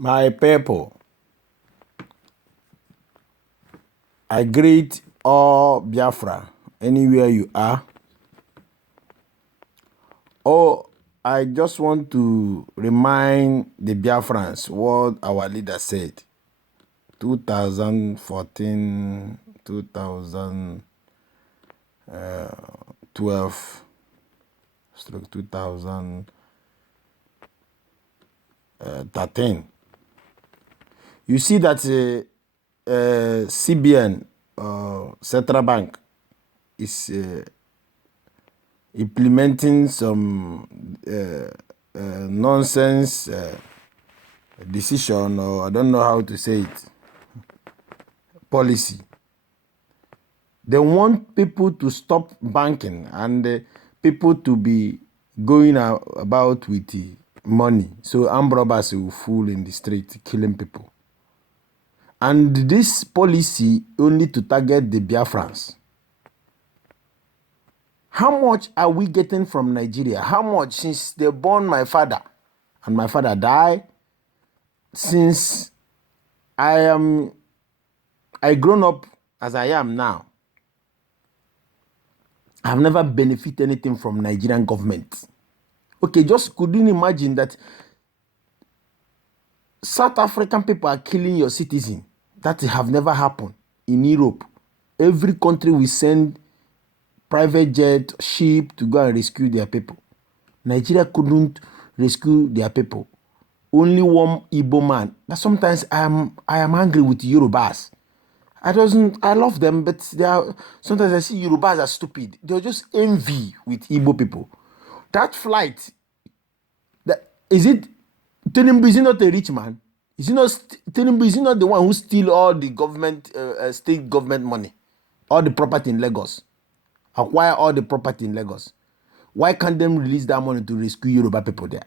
My people, I greet all Biafra anywhere you are. Oh, I just want to remind the Biafrans what our leader said. 2014, 2012, stroke 2013. You see that CBN, Central Bank, is implementing some nonsense decision, or I don't know how to say it, policy. They want people to stop banking and people to be going about with money. So armed robbers will fool in the street, killing people. And this policy only to target the Biafrans. How much are we getting from Nigeria? How much since they born my father and my father died? Since I grown up as I am now, I've never benefited anything from Nigerian government. Okay, just couldn't imagine that South African people are killing your citizen. That have never happened in Europe. Every country will send private jet, ship to go and rescue their people. Nigeria couldn't rescue their people. Only one Igbo man. That sometimes I am angry with Yorubas. I love them, but sometimes I see Yorubas are stupid. They're just envy with Igbo people. That flight, Tinubu is not a rich man? Tinubu is not the one who steal all the government, state government money, all the property in Lagos, acquire all the property in Lagos. Why can't them release that money to rescue Yoruba people there?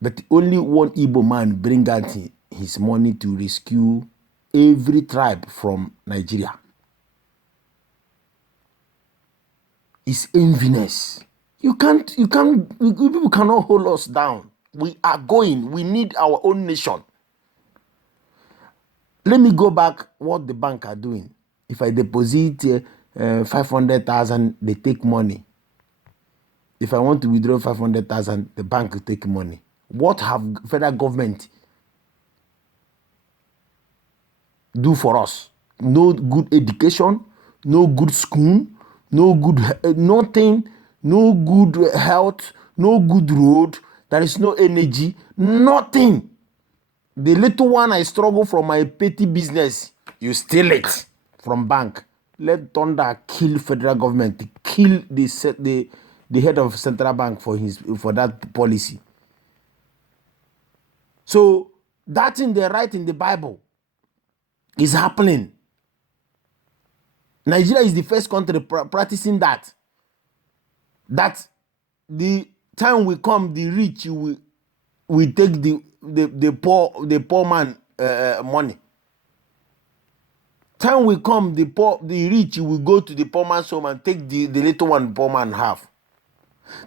But only one Igbo man bring out his money to rescue every tribe from Nigeria. It's enviness. You people cannot hold us down. We are going. We need our own nation. Let me go back what the bank are doing. If I deposit 500,000, they take money. If I want to withdraw 500,000, the bank will take money. What have federal government do for us? No good education, no good school, no good nothing, no good health, no good road. There is no energy, nothing. The little one I struggle from my petty business, you steal it from bank. Let thunder kill federal government, kill the head of central bank for that policy. So that thing they write in the Bible is happening. Nigeria is the first country practicing that. That the time will come, the rich will take the poor man money. Time will come, the rich will go to the poor man's home and take the little one poor man have.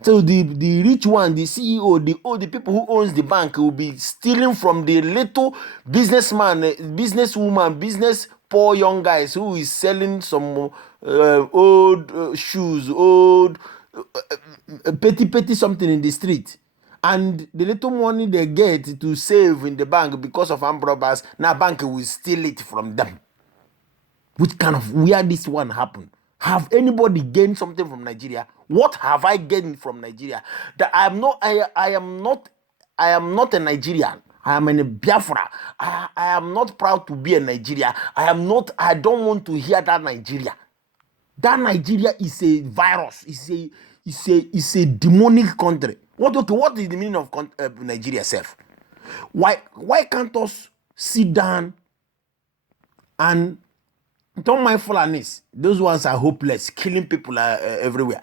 So the rich one, the CEO, the people who owns the bank will be stealing from the little businessman, businesswoman, poor young guys who is selling some old shoes, old petty something in the street. And the little money they get to save in the bank because of armed robbers, now bank will steal it from them. Which kind of weird this one happen? Have anybody gained something from Nigeria? What have I gained from Nigeria? That I am not a Nigerian. I am a Biafra. I am not proud to be a Nigeria. I don't want to hear that Nigeria. That Nigeria is a virus. It's a demonic country. What is the meaning of Nigeria self? Why can't us sit down and don't mind Fulanis? Those ones are hopeless, killing people everywhere.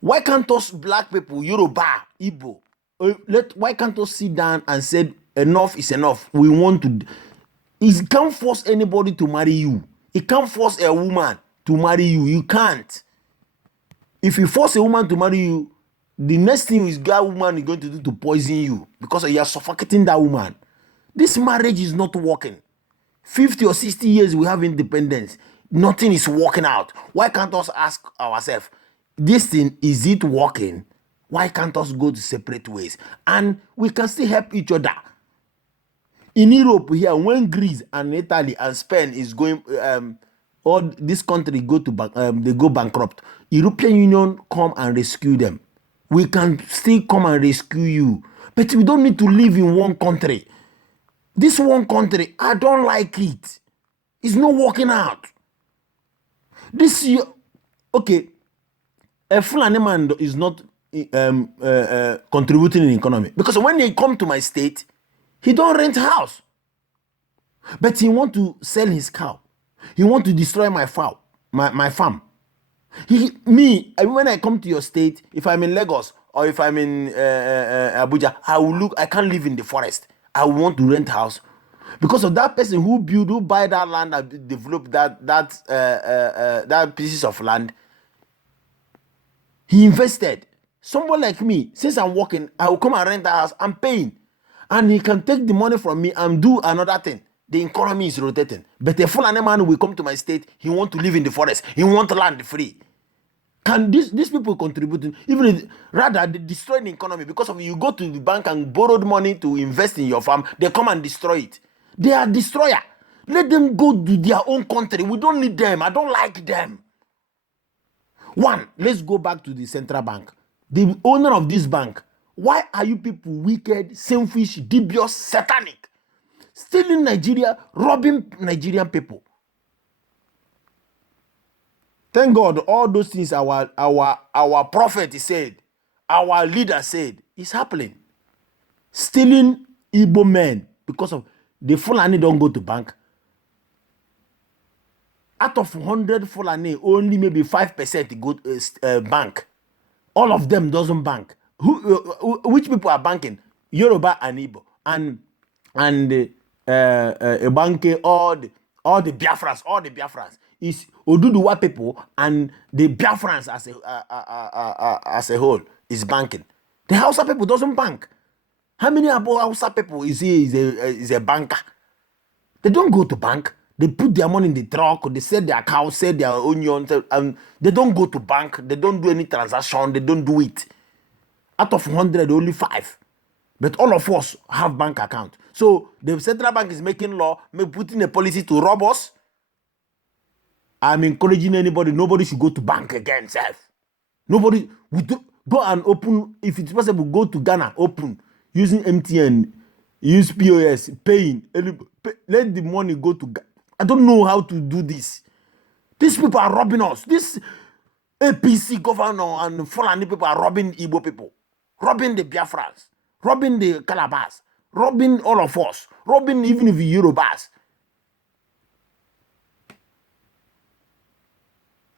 Why can't us black people, Yoruba, Igbo, why can't us sit down and say enough is enough? We want to. It can't force anybody to marry you. It can't force a woman to marry you. You can't. If you force a woman to marry you, the next thing is that woman is going to do to poison you because you are suffocating that woman. This marriage is not working. 50 or 60 years we have independence. Nothing is working out. Why can't us ask ourselves, this thing, is it working? Why can't us go to separate ways? And we can still help each other. In Europe here, when Greece and Italy and Spain is going, all this country go to they go bankrupt, European Union come and rescue them. We can still come and rescue you, but we don't need to live in one country. This one country, I don't like it. It's not working out. This year, okay, a Fulani man is not contributing in the economy, because when they come to my state, he don't rent a house, but he want to sell his cow. He want to destroy my farm, my farm. When I come to your state, if I'm in Lagos or if I'm in Abuja, I can't live in the forest. I want to rent a house because of that person who buy that land and develop that pieces of land. He invested. Someone like me, since I'm working, I will come and rent a house. I'm paying. And he can take the money from me and do another thing. The economy is rotating. But a Fulani man will come to my state, he want to live in the forest. He want land free. Can these people contribute? Rather, they destroy the economy because of you go to the bank and borrowed money to invest in your farm, they come and destroy it. They are destroyer. Let them go to their own country. We don't need them. I don't like them. One, let's go back to the central bank. The owner of this bank, why are you people wicked, selfish, dubious, satanic, stealing Nigeria, robbing Nigerian people? Thank God, all those things our prophet said, our leader said, is happening. Stealing Igbo men because of the Fulani don't go to bank. Out of 100 Fulani, only maybe 5% go to bank. All of them doesn't bank. Which people are banking? Yoruba and Igbo and banking all the Biafrans is Oduduwa people, and the Biafrans as a whole is banking. The Hausa people doesn't bank. How many Hausa people is a banker? They don't go to bank. They put their money in the truck, they sell their cows, sell their onions, and they don't go to bank. They don't do any transaction. They don't do it. Out of 100, only 5. But all of us have bank account. So the central bank is making law, putting a policy to rob us. I'm encouraging anybody, nobody should go to bank again, self. Nobody would go and open, if it's possible, go to Ghana, open, using MTN, use POS, paying, let the money go to Ghana. I don't know how to do this. These people are robbing us. This APC governor and Fulani people are robbing Igbo people, robbing the Biafrans, robbing the Calabas, robbing all of us, robbing even the Yorubas.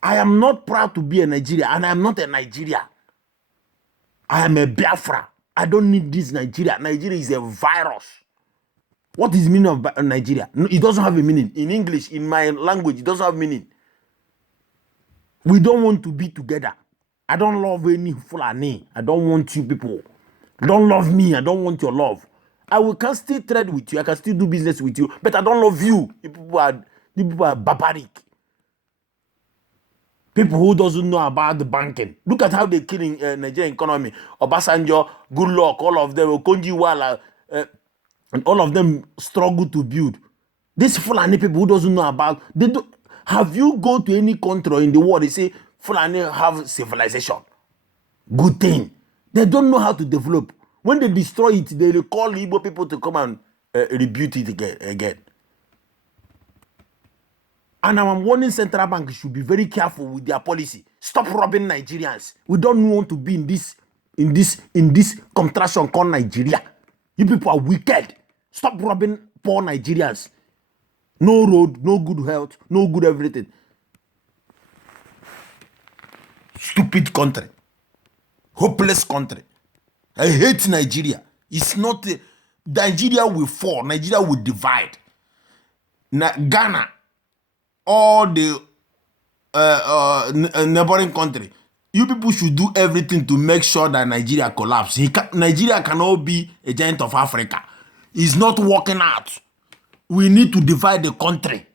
I am not proud to be a Nigerian, and I am not a Nigerian. I am a Biafra. I don't need this Nigeria. Nigeria is a virus. What is the meaning of Nigeria? No, it doesn't have a meaning. In English, in my language, it doesn't have meaning. We don't want to be together. I don't love any Fulani. I don't want you people. Don't love me. I don't want your love. I can still trade with you. I can still do business with you. But I don't love you. You people are barbaric. People who doesn't know about the banking. Look at how they're killing Nigerian economy. Obasanjo, good luck, all of them. Okonji Wala, and all of them struggle to build. These Fulani people who doesn't know about, have you go to any country in the world, they say Fulani have civilization. Good thing. They don't know how to develop. When they destroy it, they call Igbo people to come and rebuild it again. And I'm warning central bank should be very careful with their policy. Stop robbing Nigerians. We don't want to be in this contraction called Nigeria. You people are wicked. Stop robbing poor Nigerians. No road, no good health, no good everything. Stupid country. Hopeless country. I hate Nigeria. It's not Nigeria will fall. Nigeria will divide. Ghana, all the neighboring country, you people should do everything to make sure that Nigeria collapse. Nigeria cannot be a giant of Africa. is not working out. We need to divide the country.